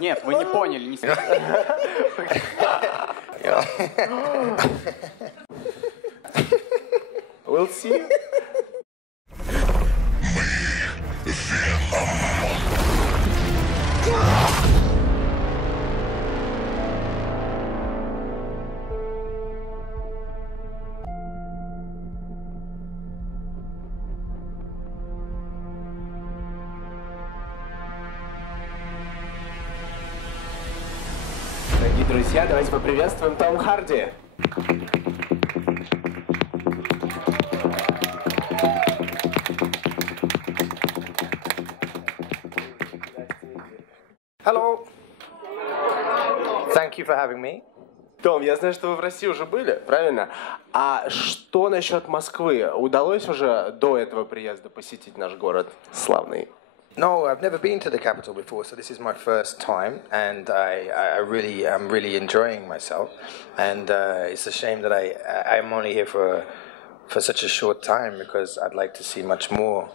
Нет, вы не поняли. Не... We'll see. Дорогие друзья, давайте поприветствуем Том Харди. Hello. Thank you for having me. Том, я знаю, что вы в России уже были, правильно? А что насчет Москвы? Удалось уже до этого приезда посетить наш город славный? No, I've never been to the capital before, so this is my first time, and I'm really enjoying myself. And it's a shame that I'm only here for such a short time because I'd like to see much more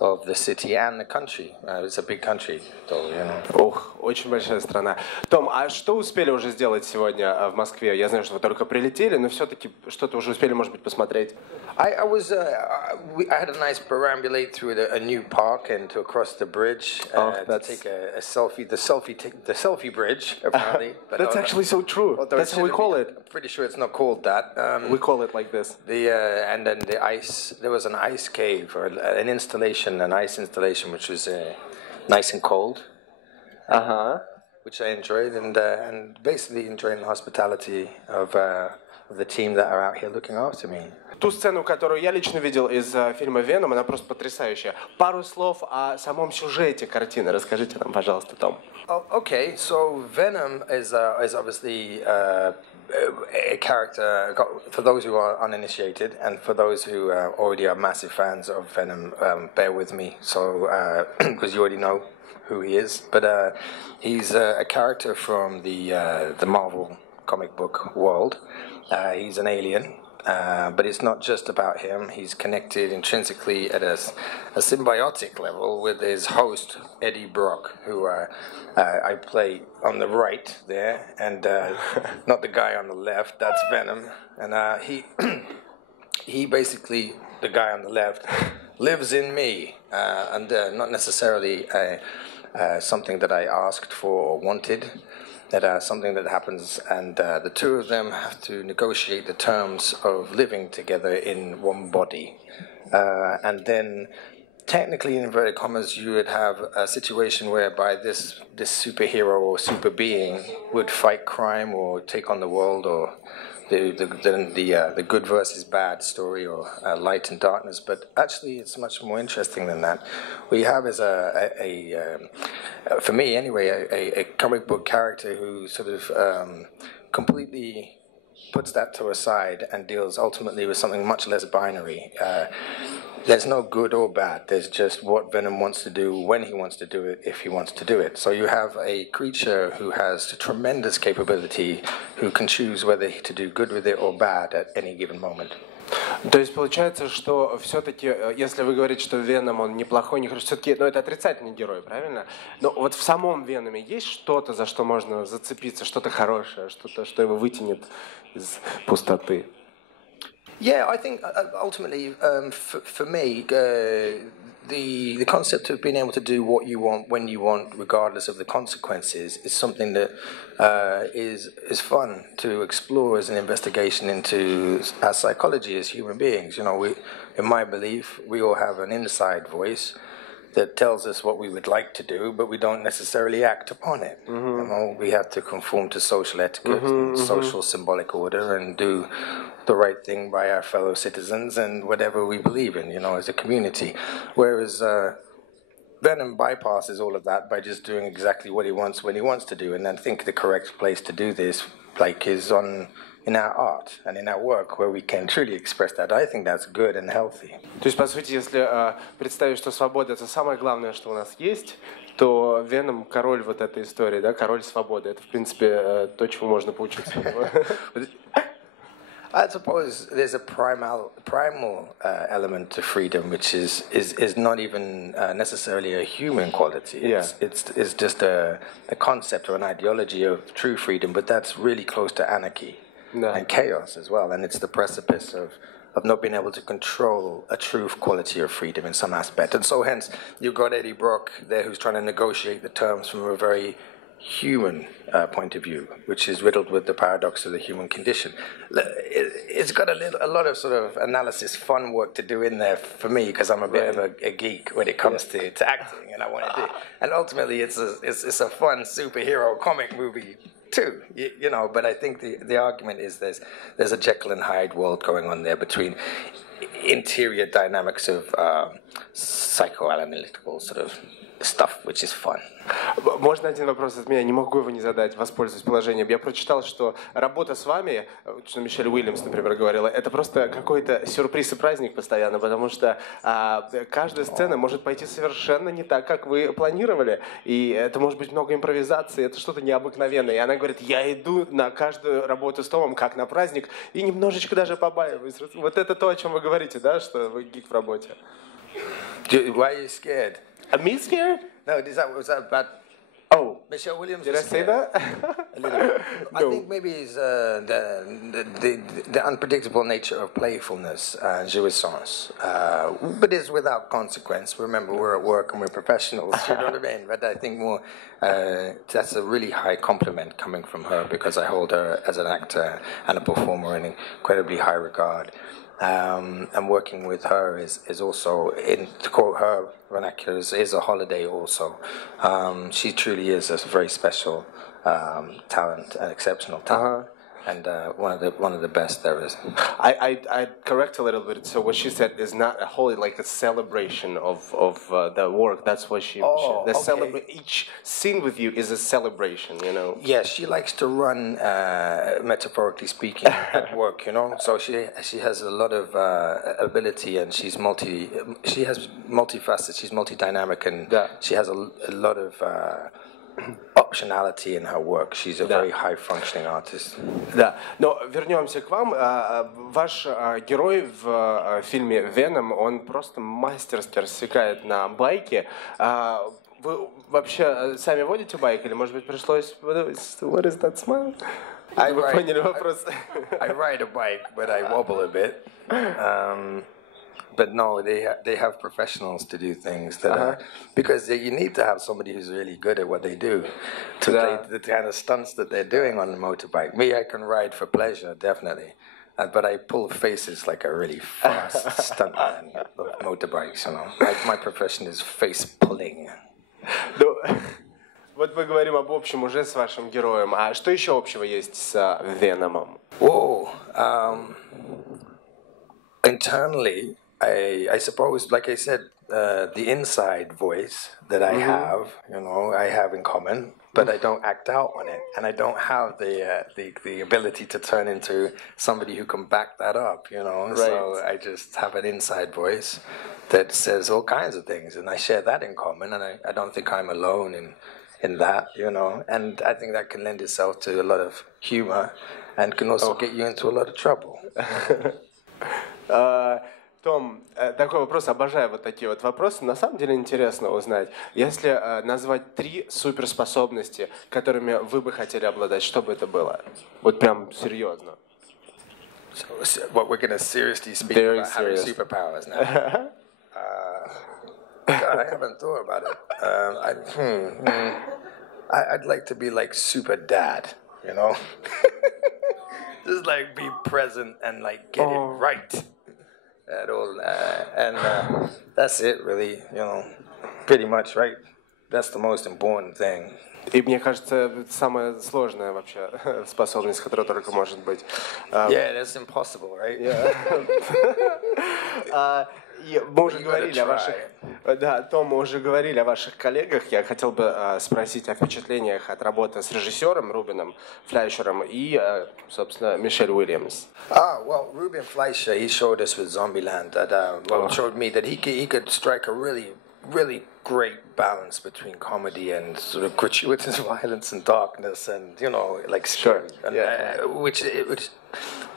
of the city and the country. It's a big country, though, you know. Ох, очень большая страна. Том, а что успели уже сделать сегодня в Москве? Я знаю, что вы только прилетели, но все-таки что-то уже успели, может быть, посмотреть. I had a nice perambulate through a new park and to across the bridge to take a selfie. The selfie bridge, apparently. That's actually so true. That's how we call it. I'm pretty sure it's not called that. We call it like this. And then the ice. There was an ice cave or an installation, an ice installation, which was nice and cold. Which I enjoyed, and basically enjoying the hospitality of the team that are out here looking after me. Ту сцену, которую я лично видел из фильма «Веном», она просто потрясающая. Пару слов о самом сюжете картины. Расскажите нам, пожалуйста, Том. Okay, so Venom is obviously a character, for those who are uninitiated and for those who already are massive fans of Venom, bear with me, so because you already know who he is. But he's a character from the Marvel comic book world. He's an alien. But it's not just about him. He's connected intrinsically at a symbiotic level with his host, Eddie Brock, who I play on the right there, and not the guy on the left. That's Venom. And he basically, the guy on the left, lives in me, and not necessarily something that I asked for or wanted. That something that happens, and the two of them have to negotiate the terms of living together in one body. And then, technically, in inverted commas, you would have a situation whereby this superhero or super being would fight crime or take on the world, or the good versus bad story, or light and darkness. But actually, it's much more interesting than that. What you have is for me anyway, a comic book character who sort of completely puts that to a side and deals ultimately with something much less binary. There's no good or bad. There's just what Venom wants to do, when he wants to do it, if he wants to do it. So you have a creature who has tremendous capability, who can choose whether to do good with it or bad at any given moment. То есть получается, что все-таки, если вы говорите, что Веном, он неплохой, не хороший, все-таки, это отрицательный герой, правильно? Но вот в самом Веноме есть что-то, за что можно зацепиться, что-то хорошее, что-то, что его вытянет из пустоты? Yeah, I think ultimately, for me, the concept of being able to do what you want when you want, regardless of the consequences, is something that is fun to explore as an investigation into our psychology as human beings. You know, in my belief, we all have an inside voice that tells us what we would like to do, but we don't necessarily act upon it. Mm-hmm. You know, we have to conform to social etiquette, social symbolic order, and do the right thing by our fellow citizens and whatever we believe in, you know, as a community. Whereas Venom bypasses all of that by just doing exactly what he wants when he wants to do. And I think the correct place to do this, like, is in our art and in our work, where we can truly express that. I think that's good and healthy. То есть, по сути, если представить, что свобода — это самое главное, что у нас есть, то Веном — король вот этой истории, да, король свободы. Это, в принципе, то, чему можно поучиться. I suppose there's a primal element to freedom, which is not even necessarily a human quality. It's just a concept or an ideology of true freedom, but that's really close to anarchy and chaos as well. And it's the precipice of not being able to control a true quality of freedom in some aspect. And so hence, you've got Eddie Brock there who's trying to negotiate the terms from a very human point of view, which is riddled with the paradox of the human condition. It's got a lot of sort of analysis, fun work to do in there for me, because I'm a bit of a geek when it comes to acting, and I want to do. And ultimately, it's a fun superhero comic movie too, you know. But I think the argument is there's a Jekyll and Hyde world going on there between interior dynamics of psychoanalytical sort of stuff, which is fun. Можно один вопрос от меня? Не могу его не задать, воспользуюсь положением. Я прочитал, что работа с вами, что Мишель Уильямс, например, говорила, это просто какой-то сюрприз и праздник постоянно, потому что каждая сцена может пойти совершенно не так, как вы планировали, и это может быть много импровизации, это что-то необыкновенное. И она говорит, я иду на каждую работу с Томом как на праздник, и немножечко даже побаиваюсь. Вот это то, о чем вы говорите, да, что вы гик в работе. Why are you scared? Me scared? No, was that about Michelle Williams? Did I say that? A little bit. I think maybe it's the unpredictable nature of playfulness and jouissance, but it's without consequence. Remember, we're at work and we're professionals, you know what I mean? But I think more that's a really high compliment coming from her, because I hold her as an actor and a performer in incredibly high regard. And working with her is also, to quote her vernacular, is a holiday also. She truly is a very special talent, an exceptional talent. And one of the best there is. I correct a little bit. So what she said is not a holy, like a celebration of the work. That's what she. Each scene with you is a celebration, you know. Yes, she likes to run, metaphorically speaking, at work. You know, so she has a lot of ability, and she has multifaceted. She's multi-dynamic, and she has a lot of. Optionality in her work. She's a very high-functioning artist. Да, но вернемся к вам. Ваш герой в фильме «Веном», он просто мастерски рассекает на байке. Вы вообще сами водите байк, или, может быть, пришлось... What is that smile? Вы поняли вопрос? I ride a bike, but I wobble a bit. But no, they have professionals to do things that because you need to have somebody who's really good at what they do to play the kind of stunts that they're doing on the motorbike. Me, I can ride for pleasure, definitely, but I pull faces like a really fast stuntman of motorbikes. You know, my profession is face pulling. Вот мы говорим об общем уже с вашим героем. А что еще общего есть с Веномом? Whoa, internally. I suppose, like I said, the inside voice that I have, you know, I have in common, but I don't act out on it, and I don't have the ability to turn into somebody who can back that up, you know. Right. So I just have an inside voice that says all kinds of things, and I share that in common, and I don't think I'm alone in that, you know. And I think that can lend itself to a lot of humor, and can also get you into a lot of trouble. Том, такой вопрос, обожаю вот такие вот вопросы. На самом деле интересно узнать, если назвать 3 суперспособности, которыми вы бы хотели обладать, что бы это было? Вот прям серьезно. So what we're going to seriously speak about having superpowers now. God, I haven't thought about it. I'd like to be like super dad, you know? Just like be present and like get it right. At all, and that's it, really. You know, pretty much, right? That's the most important thing. И мне кажется, это самая сложная вообще способность, которая только может быть. Yeah, that's impossible, right? Мы уже говорили о ваших... Да, Том, мы уже говорили о ваших коллегах. Я хотел бы спросить о впечатлениях от работы с режиссером Рубеном Флейшером и, собственно, Мишель Уильямс. Well, Ruben Fleischer, he showed us with Zombieland that, showed me that he could strike a really great balance between comedy and sort of gratuitous violence and darkness and, you know, like scary. Sure. And, which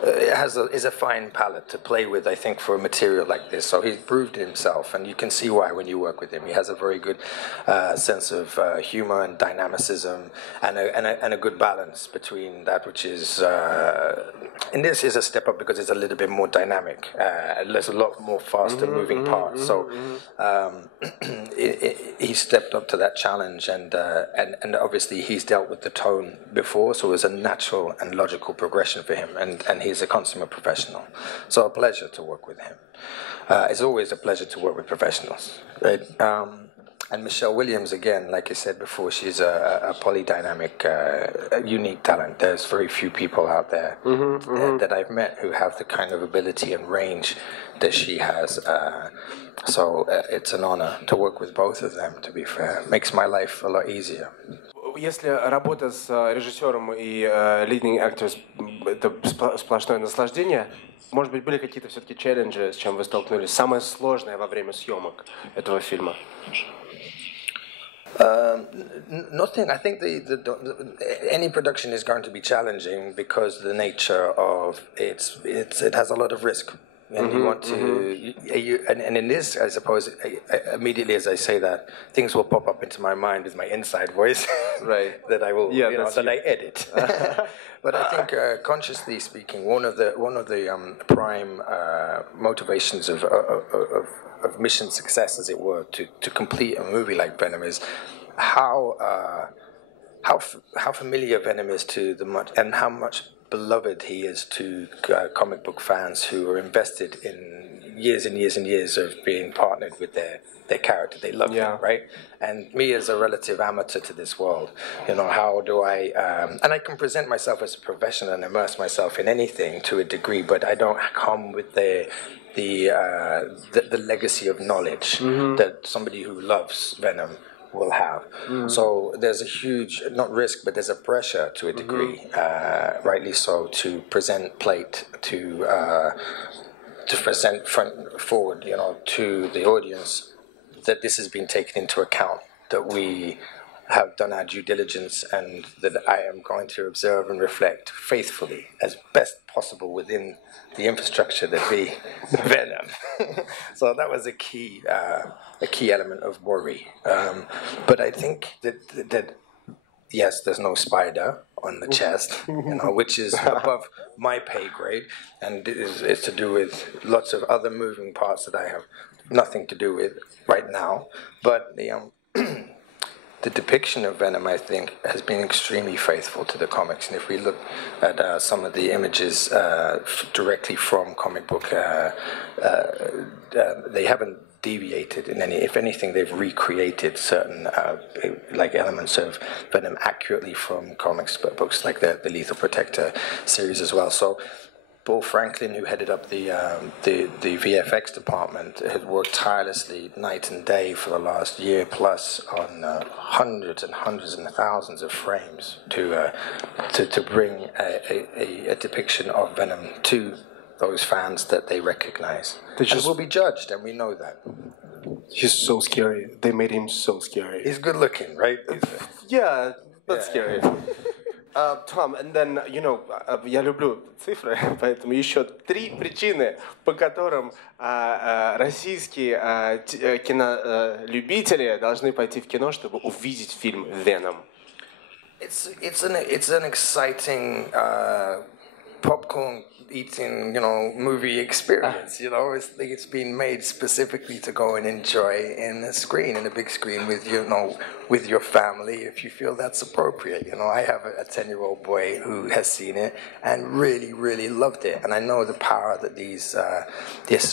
is a fine palette to play with, I think, for a material like this. So he's proved himself, and you can see why when you work with him. He has a very good sense of humor and dynamicism, and a good balance between that which is in this is a step up because it's a little bit more dynamic. There's a lot more faster moving parts. So he stepped up to that challenge, and obviously he's dealt with the tone before, so it was a natural and logical progression for him, and he's a consummate professional. So a pleasure to work with him. It's always a pleasure to work with professionals. Right? And Michelle Williams, again, like I said before, she's a polydynamic, unique talent. There's very few people out there that I've met who have the kind of ability and range that she has. So it's an honor to work with both of them, to be fair. Makes my life a lot easier. Если работа с режиссером и leading actors это сплошное наслаждение, может быть, были какие-то все-таки челленджи, с чем вы столкнулись? Самое сложное во время съемок этого фильма? Nothing. I think any production is going to be challenging because the nature of it has a lot of risk. And you want to, and in this, I suppose, immediately as I say that, things will pop up into my mind with my inside voice, right? That I will, that I edit. But I think, consciously speaking, one of the prime motivations of mission success, as it were, to complete a movie like Venom is how familiar Venom is to and how much beloved he is to comic book fans who are invested in years and years and years of being partnered with their character. They love him, right? And me as a relative amateur to this world, how do I... and I can present myself as a professional and immerse myself in anything to a degree, but I don't come with the legacy of knowledge that somebody who loves Venom will have. So there's a huge, not risk, but there's a pressure to a degree, rightly so, to present plate, to present front forward, to the audience, that this has been taken into account, that we have done our due diligence, and that I am going to observe and reflect faithfully as best possible within the infrastructure that be Venom. So that was a key element of worry. But I think that yes, there's no spider on the chest, which is above my pay grade, and it's to do with lots of other moving parts that I have nothing to do with right now. But the depiction of Venom, I think, has been extremely faithful to the comics. And if we look at some of the images directly from comic book, they haven't deviated in any. If anything, they've recreated certain elements of Venom accurately from comics books, like the Lethal Protector series as well. So Paul Franklin, who headed up the VFX department, had worked tirelessly night and day for the last year plus on hundreds and thousands of frames to bring a depiction of Venom to those fans that they recognize. And will be judged, and we know that. He's so scary. They made him so scary. He's good looking, right? Yeah, that's scary. Tom, and then, я люблю цифры, поэтому еще 3 причины, по которым российские кинолюбители должны пойти в кино, чтобы увидеть фильм «Веном». It's an exciting popcorn eating, movie experience. It's been made specifically to go and enjoy in a big screen with with your family, if you feel that's appropriate. I have a 10-year-old boy who has seen it and really, really loved it, and I know the power that this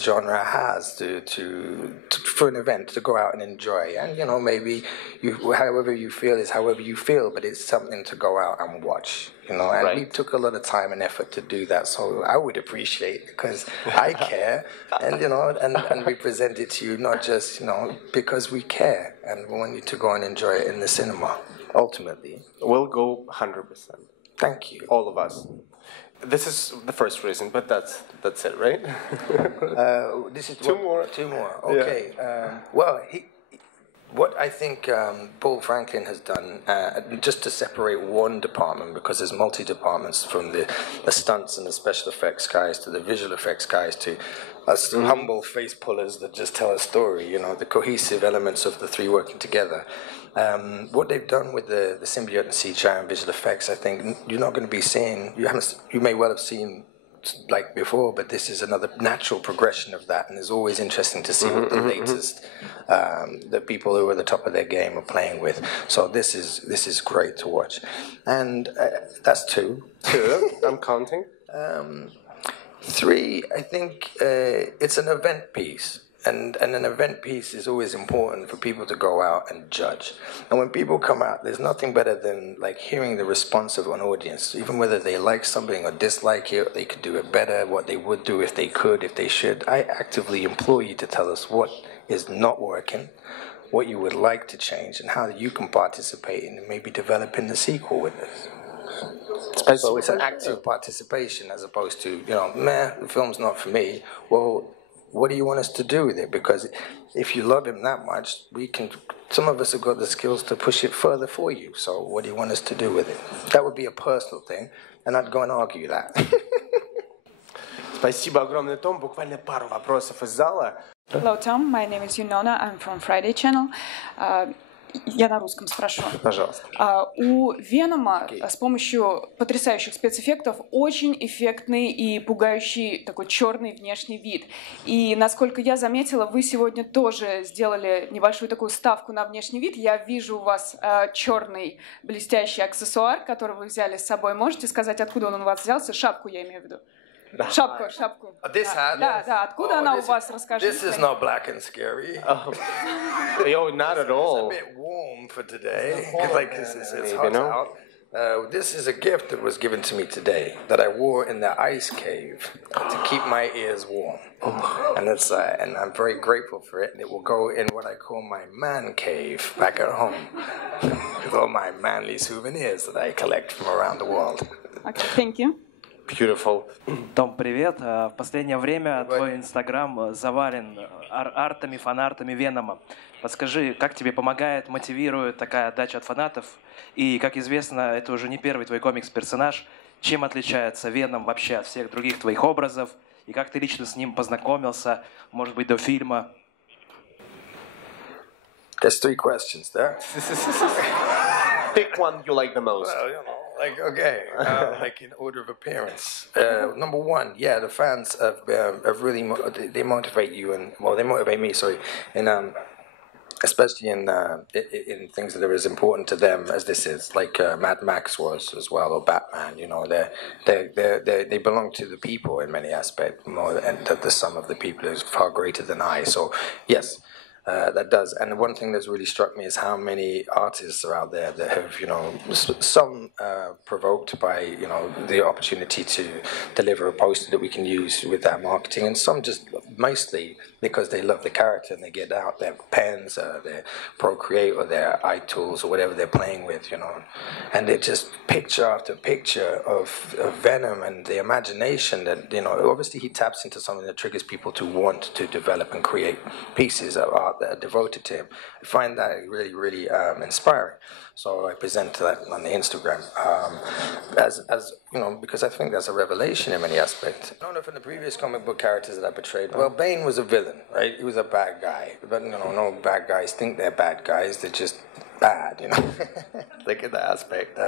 genre has to for an event to go out and enjoy. And maybe however you feel is however you feel, but it's something to go out and watch. And right. We took a lot of time and effort to do that, so I would appreciate it because I care, and and we present it to you not just because we care and we want you to go and enjoy it in the cinema. Ultimately, we'll go 100%. Thank you, all of us. This is the first reason, but that's it, right? This is two more. Okay. Well, What I think Paul Franklin has done, just to separate one department, because there's multi-departments, from the stunts and the special effects guys to the visual effects guys to us humble face pullers that just tell a story, you know, the cohesive elements of the three working together. What they've done with the symbiote and CGI and visual effects, I think you're not going to be seeing, you may well have seen like before, but this is another natural progression of that, and it's always interesting to see what the latest, the people who are at the top of their game are playing with. So this is great to watch, and that's two. I'm counting. Three, I think it's an event piece. And an event piece is always important for people to go out and judge. And when people come out, there's nothing better than like hearing the response of an audience, even whether they like something or dislike it, or they could do it better, what they would do if they could, if they should. I actively implore you to tell us what is not working, what you would like to change, and how you can participate in maybe developing the sequel with this. So it's an active participation as opposed to, you know, the film's not for me. Well, what do you want us to do with it? Because if you love him that much, some of us have got the skills to push it further for you. So what do you want us to do with it? That would be a personal thing, and I'd go and argue that. Спасибо огромное, Том. Буквально пару вопросов из зала. Hello, Tom. My name is Yunona. I'm from Friday Channel. Я на русском спрошу. Пожалуйста. У Венома с помощью потрясающих спецэффектов очень эффектный и пугающий такой черный внешний вид. И, насколько я заметила, вы сегодня тоже сделали небольшую такую ставку на внешний вид. Я вижу у вас черный блестящий аксессуар, который вы взяли с собой. Можете сказать, откуда он у вас взялся? Шапку я имею в виду. Шапку. This hat? Да. Откуда она у вас? Расскажите. This is not black and scary. Yo, not at all. It's a bit warm for today. It's hot out. This is a gift that was given to me today that I wore in the ice cave to keep my ears warm. And I'm very grateful for it. And it will go in what I call my man cave back at home with all my manly souvenirs that I collect from around the world. Okay, thank you. Beautiful. Том, привет. В последнее время твой инстаграм завален артами, фанартами Венома. Подскажи, как тебе помогает, мотивирует такая отдача от фанатов? И, как известно, это уже не первый твой комикс-персонаж. Чем отличается Веном вообще от всех других твоих образов? И как ты лично с ним познакомился, может быть, до фильма? There's 3 questions there. Pick one you like the most. Well, you know, like in order of appearance. Number 1, yeah, the fans have really they motivate you, and they motivate me. Sorry, and especially in things that are as important to them as this is, like Mad Max was as well, or Batman. You know, they belong to the people in many aspects more, and the sum of the people is far greater than I. So yes. That does, and one thing that's really struck me is how many artists are out there that have, you know, some provoked by, you know, the opportunity to deliver a poster that we can use with that marketing, and some just mostly because they love the character and they get out their pens, their Procreate or their iTools or whatever they're playing with, you know, and they just picture after picture of Venom and the imagination that, you know, obviously he taps into something that triggers people to want to develop and create pieces of art that are devoted to him. I find that really, really inspiring. So I present that on the Instagram as you know, because I think that's a revelation in many aspects. I don't know from the previous comic book characters that I portrayed. Well, Bane was a villain, right? He was a bad guy, but you know, no bad guys think they're bad guys. They're just bad, you know. Look at that aspect,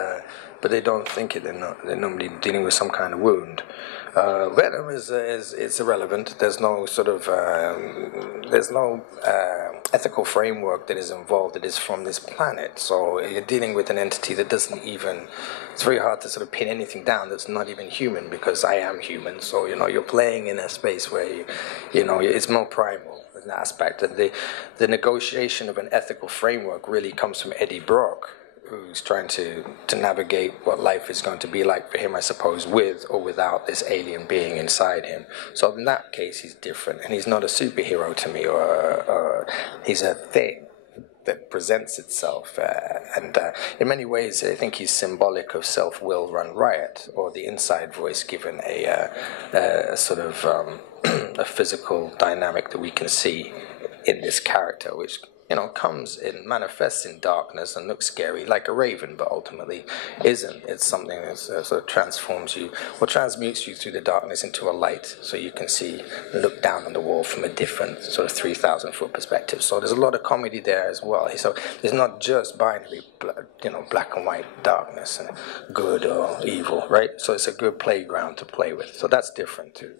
but they don't think it. They're normally dealing with some kind of wound. Venom is irrelevant. There's no sort of ethical framework that is involved that is from this planet. So you're dealing with an entity that doesn't even. It's very hard to sort of pin anything down that's not even human, because I am human. So you know, you're playing in a space where you know it's more primal in that aspect. And the negotiation of an ethical framework really comes from Eddie Brock, who's trying to navigate what life is going to be like for him, I suppose, with or without this alien being inside him. So in that case, he's different, and he's not a superhero to me, or he's a thing that presents itself. And in many ways, I think he's symbolic of self-will run riot, or the inside voice given a sort of a physical dynamic that we can see in this character, which comes in, manifests in darkness and looks scary, like a raven, but ultimately isn't. It's something that sort of transforms you or transmutes you through the darkness into a light, so you can see, look down on the world from a different sort of 3,000-foot perspective. So there's a lot of comedy there as well. So it's not just binary, black and white, darkness and good or evil, right? So it's a good playground to play with. So that's different too,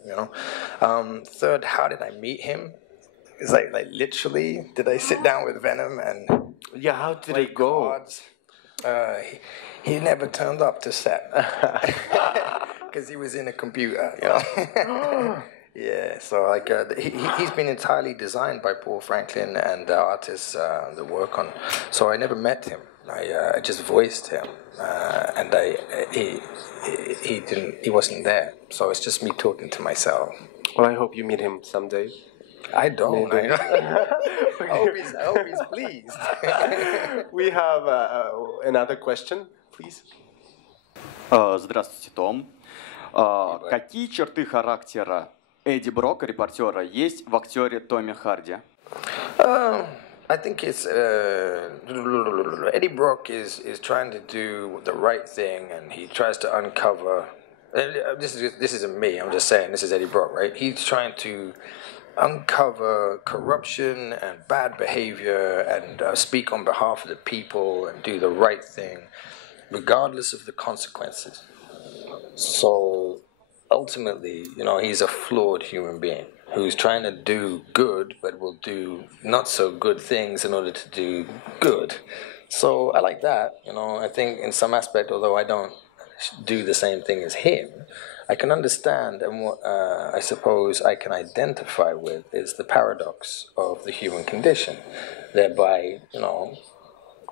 Third, how did I meet him? It's like literally, did I sit down with Venom and how did it go? Cards? He never turned up to set because he was in a computer, Yeah, so he's been entirely designed by Paul Franklin and the artists that work on. So I never met him. I just voiced him, and he wasn't there. So it's just me talking to myself. Well, I hope you meet him someday. I don't. I hope he's pleased. We have another question, please. Здравствуйте, Том. Какие черты характера Эдди Брока, репортера, есть в актере Томе Харди? I think it's Eddie Brock is trying to do the right thing, and he tries to uncover. This isn't me. I'm just saying this is Eddie Brock, right? He's trying to uncover corruption and bad behavior and speak on behalf of the people and do the right thing, regardless of the consequences. So ultimately, he's a flawed human being who's trying to do good, but will do not so good things in order to do good. So I like that. I think in some aspect, although I don't do the same thing as him, I can understand, and what I suppose I can identify with is the paradox of the human condition. Thereby,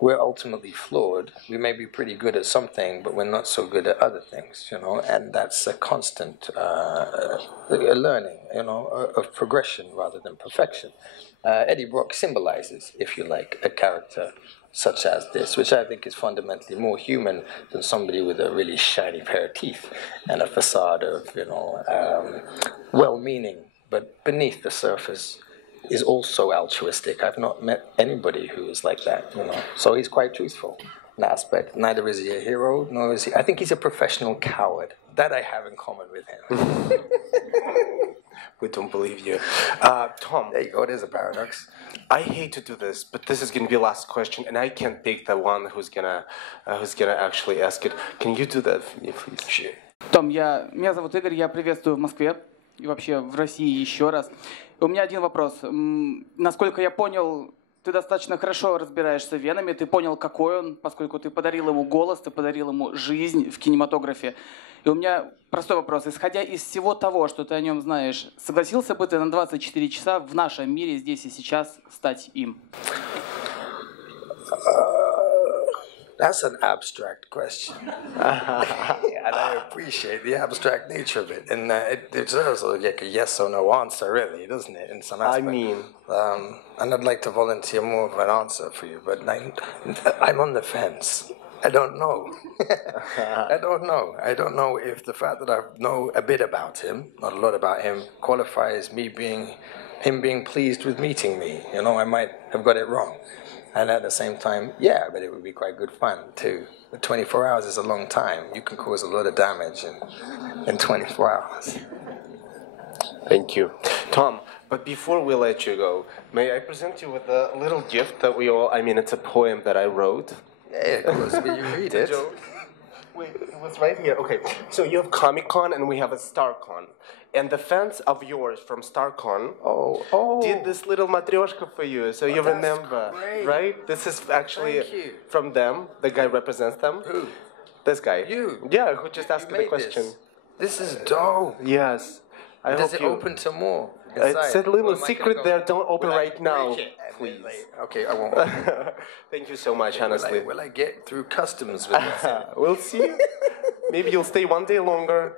we're ultimately flawed. We may be pretty good at something, but we're not so good at other things, and that's a constant learning, of progression rather than perfection. Eddie Brock symbolizes, if you like, a character such as this, which I think is fundamentally more human than somebody with a really shiny pair of teeth and a facade of, well-meaning, but beneath the surface is also altruistic. I've not met anybody who is like that, So he's quite truthful in that aspect. Neither is he a hero, nor is he. I think he's a professional coward. That I have in common with him. We don't believe you. Tom. There you go, there's a paradox. I hate to do this, but this is going to be the last question, and I can't pick the one who's gonna actually ask it. Can you do that for me, please? Sure. Том, меня зовут Игорь, я приветствую в Москве и вообще в России еще раз. У меня один вопрос. Насколько я понял, ты достаточно хорошо разбираешься в Веноме, ты понял, какой он, поскольку ты подарил ему голос, ты подарил ему жизнь в кинематографе. И у меня простой вопрос. Исходя из всего того, что ты о нем знаешь, согласился бы ты на 24 часа в нашем мире здесь и сейчас стать им? That's an abstract question. And I appreciate the abstract nature of it. And it deserves like a yes or no answer, really, doesn't it, in some aspect? I mean... and I'd like to volunteer more of an answer for you, but I'm on the fence. I don't know. I don't know if the fact that I know a bit about him, not a lot about him, qualifies him being pleased with meeting me. I might have got it wrong. And at the same time, yeah, but it would be quite good fun too. But 24 hours is a long time. You can cause a lot of damage in 24 hours. Thank you. Tom, but before we let you go, may I present you with a little gift that it's a poem that I wrote. Yeah, of course, will you read it? Wait, it was right here. Okay, so you have Comic-Con and we have a StarCon. And the fans of yours from StarCon did this little matryoshka for you, so you remember, great. Right? This is actually from them. The guy represents them. Who? This guy. You? Yeah, who just asked the question. This is dope. Yes. Does it open to more? It's a little secret there. Don't open right now, please. Okay, I won't. Thank you so much, honestly. Will I get through customs with this? We'll see. Maybe you'll stay one day longer.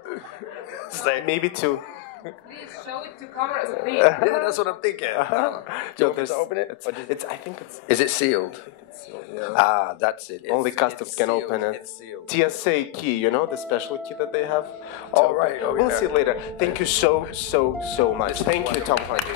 Maybe two. Please show it to cameras, please. Yeah, that's what I'm thinking. Do you want me to open it? I think it's... Is it sealed? Yeah. That's it. Only customs can open it. It's sealed. TSA key, the special key that they have. All right. We'll see later. Thank you so much. Thank you, Tom Hardy.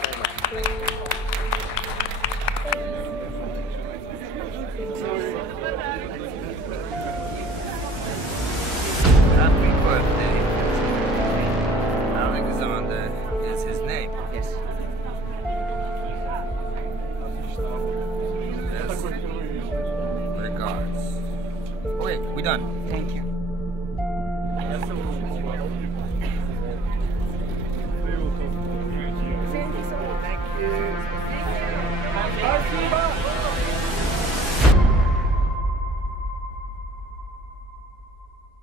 Regards. Okay, we done. Thank you.